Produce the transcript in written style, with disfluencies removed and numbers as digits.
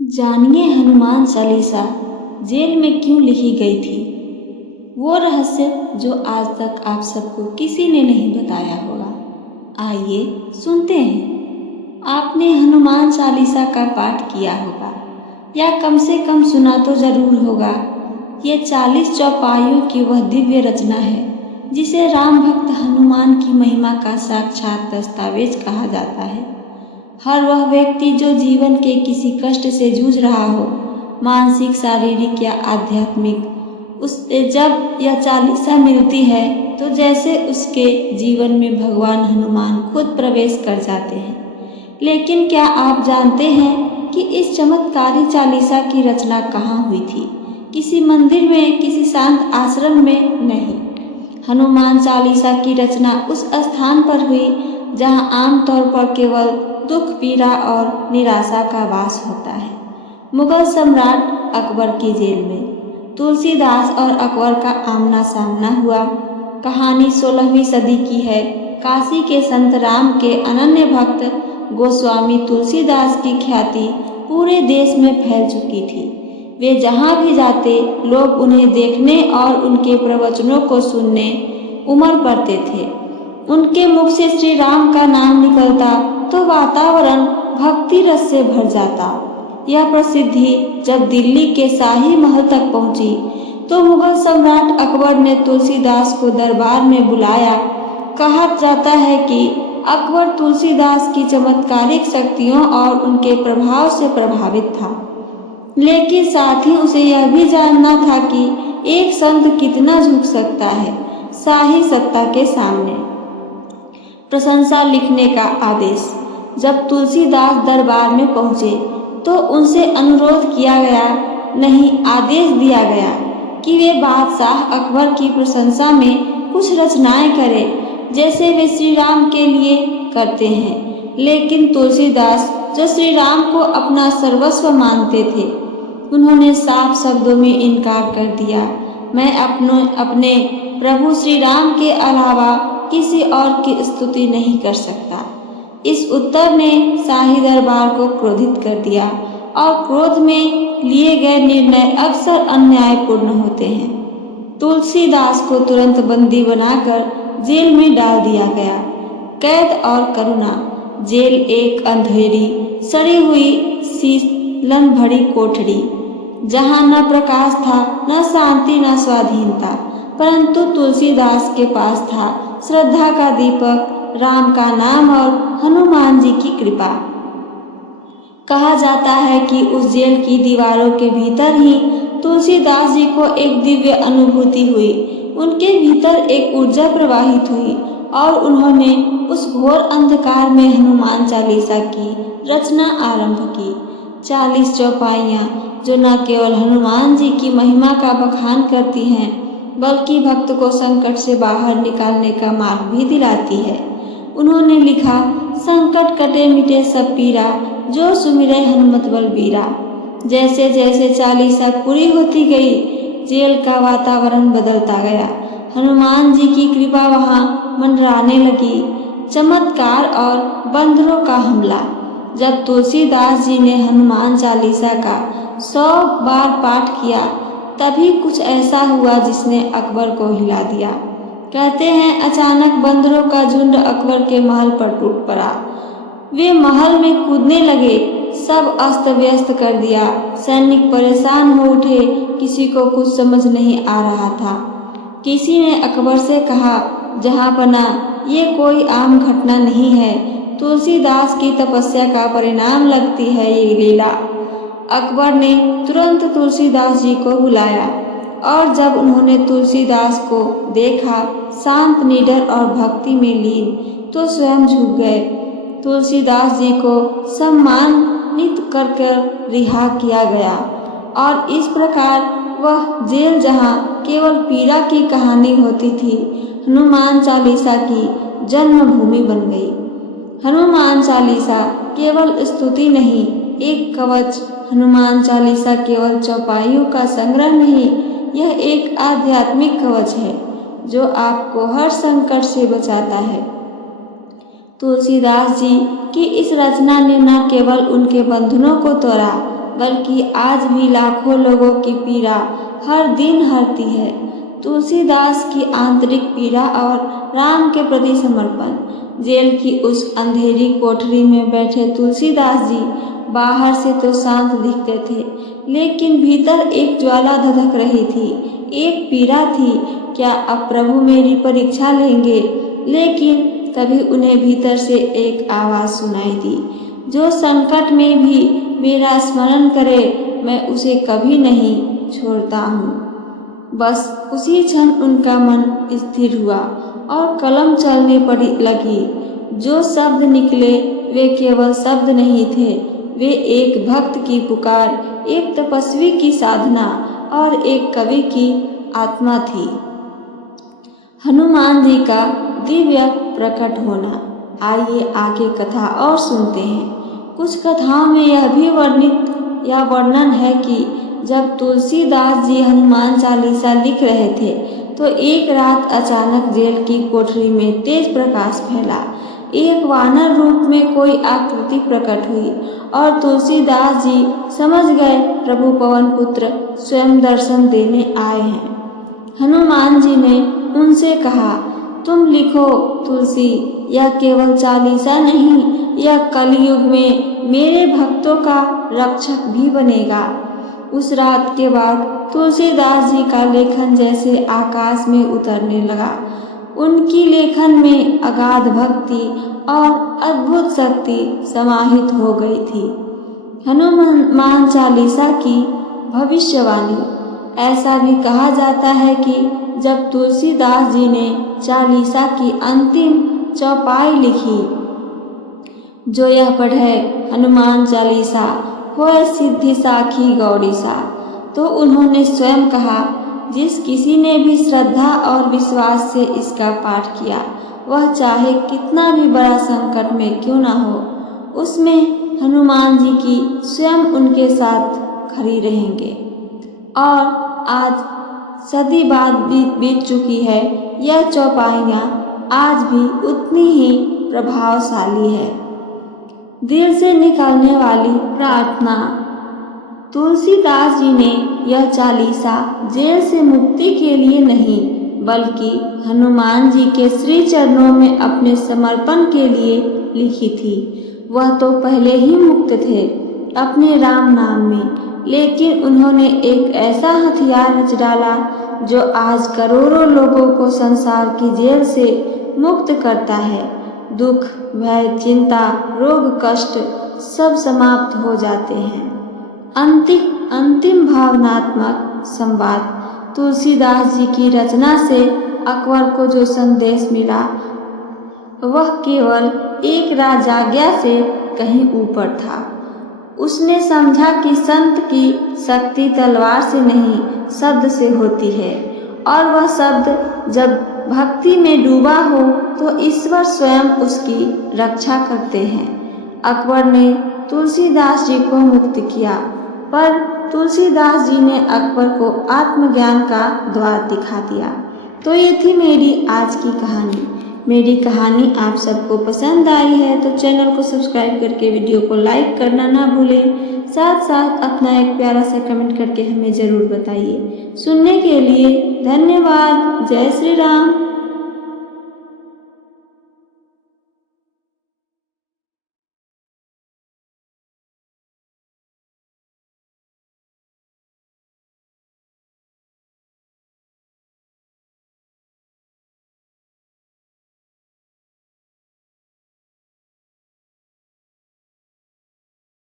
जानिए हनुमान चालीसा जेल में क्यों लिखी गई थी। वो रहस्य जो आज तक आप सबको किसी ने नहीं बताया होगा। आइए सुनते हैं। आपने हनुमान चालीसा का पाठ किया होगा या कम से कम सुना तो जरूर होगा। ये 40 चौपाइयों की वह दिव्य रचना है जिसे राम भक्त हनुमान की महिमा का साक्षात दस्तावेज कहा जाता है। हर वह व्यक्ति जो जीवन के किसी कष्ट से जूझ रहा हो, मानसिक, शारीरिक या आध्यात्मिक, उससे जब यह चालीसा मिलती है तो जैसे उसके जीवन में भगवान हनुमान खुद प्रवेश कर जाते हैं। लेकिन क्या आप जानते हैं कि इस चमत्कारी चालीसा की रचना कहाँ हुई थी? किसी मंदिर में, किसी शांत आश्रम में नहीं। हनुमान चालीसा की रचना उस स्थान पर हुई जहाँ आमतौर पर केवल दुख, पीड़ा और निराशा का वास होता है। मुगल सम्राट अकबर की जेल में तुलसीदास और अकबर का आमना सामना हुआ। कहानी 16वीं सदी की है। काशी के संत राम के अनन्य भक्त गोस्वामी तुलसीदास की ख्याति पूरे देश में फैल चुकी थी। वे जहाँ भी जाते लोग उन्हें देखने और उनके प्रवचनों को सुनने उमड़ पड़ते थे। उनके मुख से श्री राम का नाम निकलता तो वातावरण भक्ति रस से भर जाता। यह प्रसिद्धि जब दिल्ली के शाही महल तक पहुंची तो मुगल सम्राट अकबर ने तुलसीदास को दरबार में बुलाया। कहा जाता है कि अकबर तुलसीदास की चमत्कारिक शक्तियों और उनके प्रभाव से प्रभावित था, लेकिन साथ ही उसे यह भी जानना था कि एक संत कितना झुक सकता है शाही सत्ता के सामने। प्रशंसा लिखने का आदेश। जब तुलसीदास दरबार में पहुंचे तो उनसे अनुरोध किया गया, नहीं आदेश दिया गया कि वे बादशाह अकबर की प्रशंसा में कुछ रचनाएं करें जैसे वे श्री राम के लिए करते हैं। लेकिन तुलसीदास जो श्री राम को अपना सर्वस्व मानते थे, उन्होंने साफ शब्दों में इनकार कर दिया। मैं अपने प्रभु श्री राम के अलावा किसी और की स्तुति नहीं कर सकता। इस उत्तर ने शाही दरबार को क्रोधित कर दिया और क्रोध में लिए गए निर्णय अक्सर अन्यायपूर्ण होते हैं। तुलसीदास को तुरंत बंदी बनाकर जेल में डाल दिया गया। कैद और करुणा। जेल एक अंधेरी, सड़ी हुई, शीलन भरी कोठरी जहाँ न प्रकाश था, न शांति, न स्वाधीनता। परंतु तुलसीदास के पास था श्रद्धा का दीपक, राम का नाम और हनुमान जी की कृपा। कहा जाता है कि उस जेल की दीवारों के भीतर ही तुलसीदास जी को एक दिव्य अनुभूति हुई। उनके भीतर एक ऊर्जा प्रवाहित हुई और उन्होंने उस घोर अंधकार में हनुमान चालीसा की रचना आरंभ की। 40 चौपाइयाँ जो न केवल हनुमान जी की महिमा का बखान करती हैं बल्कि भक्त को संकट से बाहर निकालने का मार्ग भी दिलाती है। उन्होंने लिखा, संकट कटे मिटे सब पीरा, जो सुमिरै हनुमत बलबीरा। जैसे जैसे चालीसा पूरी होती गई जेल का वातावरण बदलता गया। हनुमान जी की कृपा वहाँ मंडराने लगी। चमत्कार और बंदरों का हमला। जब तुलसीदास जी ने हनुमान चालीसा का 100 बार पाठ किया तभी कुछ ऐसा हुआ जिसने अकबर को हिला दिया। कहते हैं अचानक बंदरों का झुंड अकबर के महल पर टूट पड़ा। वे महल में कूदने लगे, सब अस्त व्यस्त कर दिया। सैनिक परेशान हो उठे, किसी को कुछ समझ नहीं आ रहा था। किसी ने अकबर से कहा, जहांपना ये कोई आम घटना नहीं है, तुलसीदास की तपस्या का परिणाम लगती है ये लीला। अकबर ने तुरंत तुलसीदास जी को बुलाया और जब उन्होंने तुलसीदास को देखा शांत, निडर और भक्ति में लीन, तो स्वयं झुक गए। तुलसीदास जी को सम्मानित कर रिहा किया गया और इस प्रकार वह जेल जहाँ केवल पीड़ा की कहानी होती थी, हनुमान चालीसा की जन्मभूमि बन गई। हनुमान चालीसा केवल स्तुति नहीं, एक कवच। हनुमान चालीसा केवल चौपाइयों का संग्रह नहीं, यह एक आध्यात्मिक कवच है जो आपको हर संकट से बचाता है। तुलसीदास जी की इस रचना ने न केवल उनके बंधनों को तोड़ा बल्कि आज भी लाखों लोगों की पीड़ा हर दिन हरती है। तुलसीदास की आंतरिक पीड़ा और राम के प्रति समर्पण। जेल की उस अंधेरी कोठरी में बैठे तुलसीदास जी बाहर से तो शांत दिखते थे, लेकिन भीतर एक ज्वाला धधक रही थी, एक पीड़ा थी। क्या अब प्रभु मेरी परीक्षा लेंगे? लेकिन तभी उन्हें भीतर से एक आवाज़ सुनाई दी, जो संकट में भी मेरा स्मरण करे, मैं उसे कभी नहीं छोड़ता हूँ। बस उसी क्षण उनका मन स्थिर हुआ और कलम चलने पड़ी लगी। जो शब्द निकले वे केवल शब्द नहीं थे, वे एक भक्त की पुकार, एक तपस्वी की साधना और एक कवि की आत्मा थी। हनुमान जी का दिव्य प्रकट होना। आइए आगे कथा और सुनते हैं। कुछ कथाओं में यह भी वर्णित या वर्णन है कि जब तुलसीदास जी हनुमान चालीसा लिख रहे थे तो एक रात अचानक जेल की कोठरी में तेज प्रकाश फैला। एक वानर रूप में कोई आकृति प्रकट हुई और तुलसीदास जी समझ गए प्रभु पवन पुत्र स्वयं दर्शन देने आए हैं। हनुमान जी ने उनसे कहा, तुम लिखो तुलसी, यह केवल चालीसा नहीं, यह कलयुग में मेरे भक्तों का रक्षक भी बनेगा। उस रात के बाद तुलसीदास जी का लेखन जैसे आकाश में उतरने लगा। उनकी लेखन में अगाध भक्ति और अद्भुत शक्ति समाहित हो गई थी। हनुमान चालीसा की भविष्यवाणी। ऐसा भी कहा जाता है कि जब तुलसीदास जी ने चालीसा की अंतिम चौपाई लिखी, जो यह पढ़े हनुमान चालीसा होए सिद्धि साखी गौरीसा, तो उन्होंने स्वयं कहा, जिस किसी ने भी श्रद्धा और विश्वास से इसका पाठ किया, वह चाहे कितना भी बड़ा संकट में क्यों ना हो, उसमें हनुमान जी की स्वयं उनके साथ खड़ी रहेंगे। और आज सदी बाद बीत चुकी है, यह चौपाइयाँ आज भी उतनी ही प्रभावशाली है। दिल से निकलने वाली प्रार्थना। तुलसीदास जी ने यह चालीसा जेल से मुक्ति के लिए नहीं, बल्कि हनुमान जी के श्री चरणों में अपने समर्पण के लिए लिखी थी। वह तो पहले ही मुक्त थे अपने राम नाम में, लेकिन उन्होंने एक ऐसा हथियार रच डाला जो आज करोड़ों लोगों को संसार की जेल से मुक्त करता है। दुख, भय, चिंता, रोग, कष्ट सब समाप्त हो जाते हैं। अंतिम भावनात्मक संवाद। तुलसीदास जी की रचना से अकबर को जो संदेश मिला वह केवल एक राजाज्ञा से कहीं ऊपर था। उसने समझा कि संत की शक्ति तलवार से नहीं, शब्द से होती है, और वह शब्द जब भक्ति में डूबा हो तो ईश्वर स्वयं उसकी रक्षा करते हैं। अकबर ने तुलसीदास जी को मुक्त किया, पर तुलसीदास जी ने अकबर को आत्मज्ञान का द्वार दिखा दिया। तो ये थी मेरी आज की कहानी। मेरी कहानी आप सबको पसंद आई है तो चैनल को सब्सक्राइब करके वीडियो को लाइक करना ना भूलें। साथ साथ अपना एक प्यारा सा कमेंट करके हमें ज़रूर बताइए। सुनने के लिए धन्यवाद। जय श्री राम।